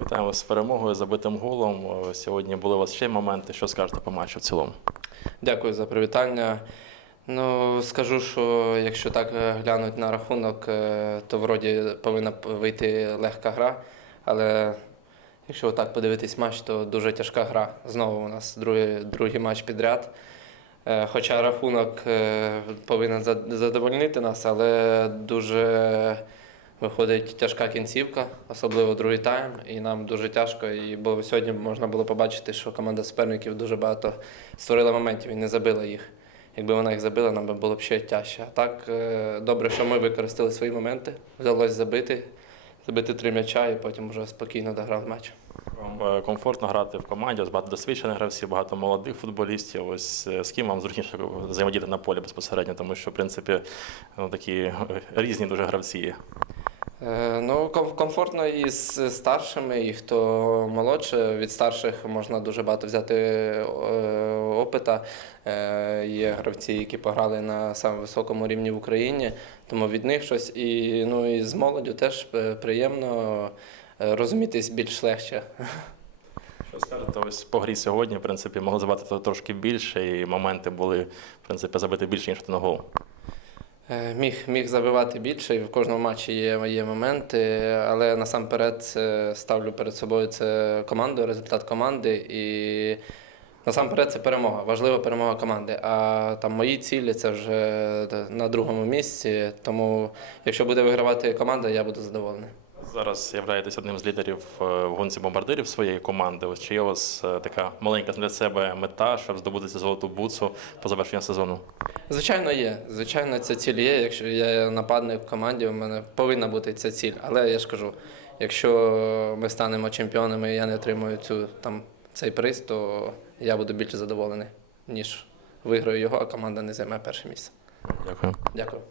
Вітаємо вас з перемогою, забитим голом. Е, Сьогодні були у вас ще моменти. Що скажете по матчу в цілому? Дякую за привітання. Ну, скажу, що якщо так е, глянуть на рахунок, е, то вроді повинна вийти легка гра. Але якщо так подивитись матч, то дуже тяжка гра. Знову у нас другий, другий матч підряд. Е, Хоча рахунок е, повинен задовольнити нас, але дуже виходить тяжка кінцівка, особливо другий тайм, і нам дуже тяжко. І бо сьогодні можна було побачити, що команда суперників дуже багато створила моментів і не забила їх. Якби вона їх забила, нам було б ще тяжче. А так е, добре, що ми використали свої моменти, вдалося забити, забити три м'яча і потім вже спокійно дограв матч. Вам е, комфортно грати в команді, ось багато досвідчених гравців, багато молодих футболістів. Ось е, з ким вам зручніше взаємодіяти на полі безпосередньо, тому що, в принципі, ну, такі е, різні дуже гравці є. Ну, комфортно і з старшими, і хто молодше. Від старших можна дуже багато взяти е, опита. Е, Є гравці, які пограли на самому високому рівні в Україні, тому від них щось. І, ну, і з молоддю теж е, приємно е, розумітись більш легше. Що скажете, ось по грі сьогодні, в принципі, могли забати трошки більше, і моменти були, в принципі, забити більше, ніж на гол. Міг, міг забивати більше, і в кожному матчі є, є моменти, але насамперед ставлю перед собою це команду, результат команди. І насамперед це перемога. Важлива перемога команди. А там мої цілі це вже на другому місці. Тому якщо буде вигравати команда, я буду задоволений. Зараз являєтесь одним з лідерів е, в гонці бомбардирів своєї команди. Ось чи є у вас е, така маленька для себе мета, щоб здобути цю золоту буцу по завершенню сезону? Звичайно, є. Звичайно, ця ціль є. Якщо я нападник в команді, у мене повинна бути ця ціль. Але я ж кажу, якщо ми станемо чемпіонами і я не отримую цю там цей приз, то я буду більше задоволений, ніж виграю його, а команда не займе перше місце. Дякую. Дякую.